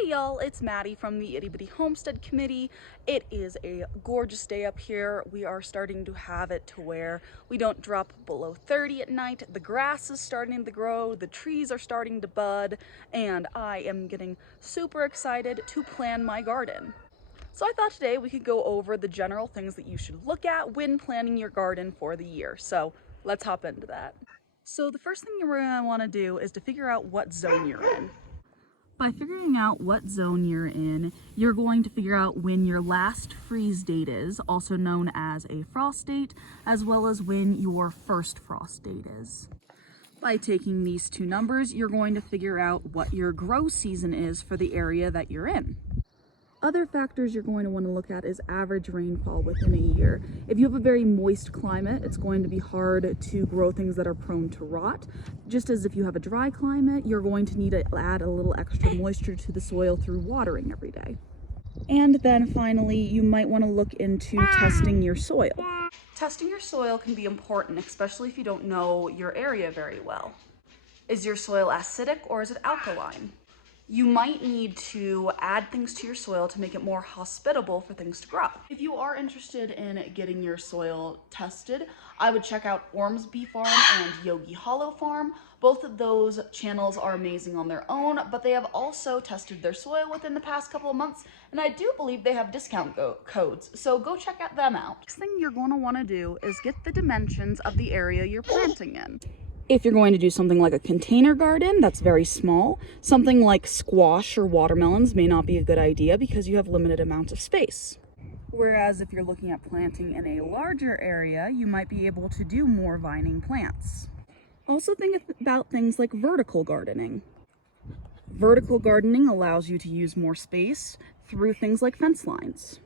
Hey y'all, it's Maddie from the Itty Bitty Homestead Committee. It is a gorgeous day up here. We are starting to have it to where we don't drop below 30 at night. The grass is starting to grow, the trees are starting to bud, and I am getting super excited to plan my garden. So I thought today we could go over the general things that you should look at when planning your garden for the year. So let's hop into that. So the first thing you're going to want to do is to figure out what zone you're in. By figuring out what zone you're in, you're going to figure out when your last freeze date is, also known as a frost date, as well as when your first frost date is. By taking these two numbers, you're going to figure out what your grow season is for the area that you're in. Other factors you're going to want to look at is average rainfall within a year. If you have a very moist climate, it's going to be hard to grow things that are prone to rot. Just as if you have a dry climate, you're going to need to add a little extra moisture to the soil through watering every day. And then finally, you might want to look into testing your soil. Testing your soil can be important, especially if you don't know your area very well. Is your soil acidic or is it alkaline? You might need to add things to your soil to make it more hospitable for things to grow. If you are interested in getting your soil tested, I would check out Ormsby Farm and Yogi Hollow Farm. Both of those channels are amazing on their own, but they have also tested their soil within the past couple of months, and I do believe they have discount codes, so go check them out. Next thing you're going to want to do is get the dimensions of the area you're planting in. If you're going to do something like a container garden, that's very small. Something like squash or watermelons may not be a good idea because you have limited amounts of space. Whereas if you're looking at planting in a larger area, you might be able to do more vining plants. Also think about things like vertical gardening. Vertical gardening allows you to use more space through things like fence lines.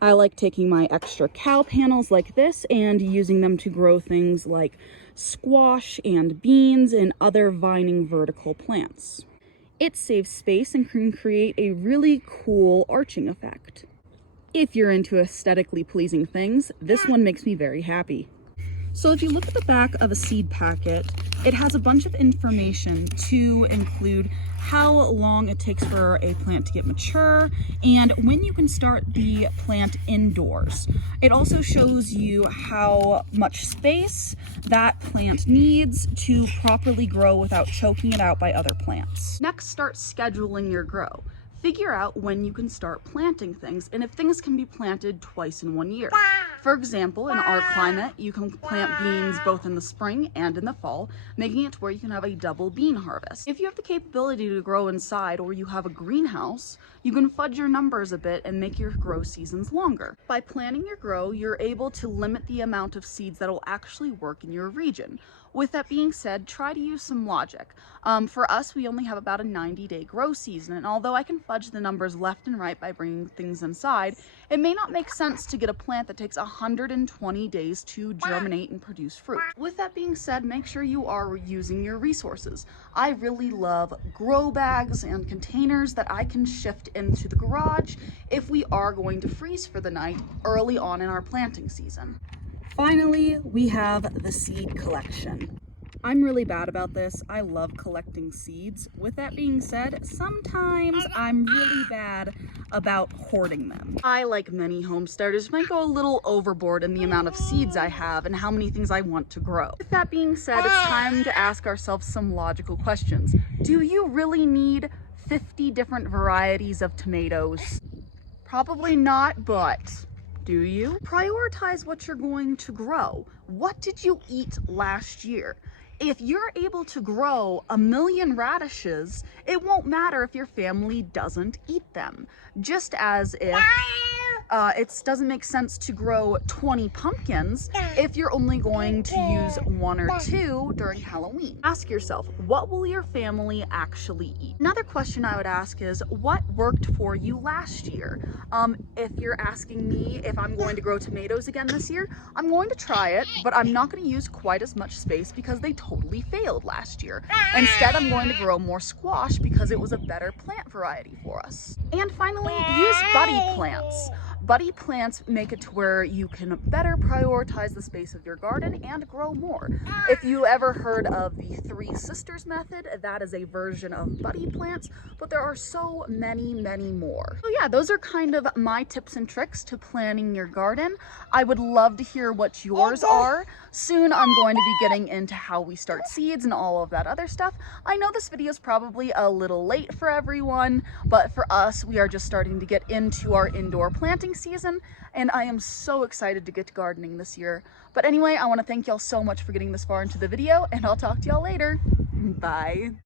I like taking my extra cow panels like this and using them to grow things like squash and beans and other vining vertical plants. It saves space and can create a really cool arching effect. If you're into aesthetically pleasing things, this one makes me very happy. So if you look at the back of a seed packet, it has a bunch of information to include how long it takes for a plant to get mature and when you can start the plant indoors. It also shows you how much space that plant needs to properly grow without choking it out by other plants. Next, start scheduling your grow. Figure out when you can start planting things and if things can be planted twice in 1 year. For example, in our climate, you can plant beans both in the spring and in the fall, making it where you can have a double bean harvest. If you have the capability to grow inside or you have a greenhouse, you can fudge your numbers a bit and make your grow seasons longer. By planning your grow, you're able to limit the amount of seeds that will actually work in your region. With that being said, try to use some logic. For us, we only have about a 90-day grow season, and although I can fudge the numbers left and right by bringing things inside, it may not make sense to get a plant that takes 120 days to germinate and produce fruit. With that being said, make sure you are using your resources. I really love grow bags and containers that I can shift into the garage if we are going to freeze for the night early on in our planting season. Finally, we have the seed collection. I'm really bad about this. I love collecting seeds. With that being said, sometimes I'm really bad about hoarding them. I, like many homesteaders, might go a little overboard in the amount of seeds I have and how many things I want to grow. With that being said, it's time to ask ourselves some logical questions. Do you really need 50 different varieties of tomatoes? Probably not, but do you? Prioritize what you're going to grow. What did you eat last year? If you're able to grow 1 million radishes, it won't matter if your family doesn't eat them. Just as if it doesn't make sense to grow 20 pumpkins if you're only going to use 1 or 2 during Halloween. Ask yourself, what will your family actually eat? Another question I would ask is, what worked for you last year? If you're asking me if I'm going to grow tomatoes again this year, I'm going to try it, but I'm not going to use quite as much space because they totally failed last year. Instead, I'm going to grow more squash because it was a better plant variety for us. And finally, use buddy plants. Buddy plants make it to where you can better prioritize the space of your garden and grow more. If you ever heard of the Three Sisters method, that is a version of buddy plants, but there are so many more. So yeah, those are kind of my tips and tricks to planning your garden. I would love to hear what yours are. Soon I'm going to be getting into how we start seeds and all of that other stuff. I know this video is probably a little late for everyone, but for us, we are just starting to get into our indoor planting season, and I am so excited to get to gardening this year. But anyway, I want to thank y'all so much for getting this far into the video, and I'll talk to y'all later. Bye.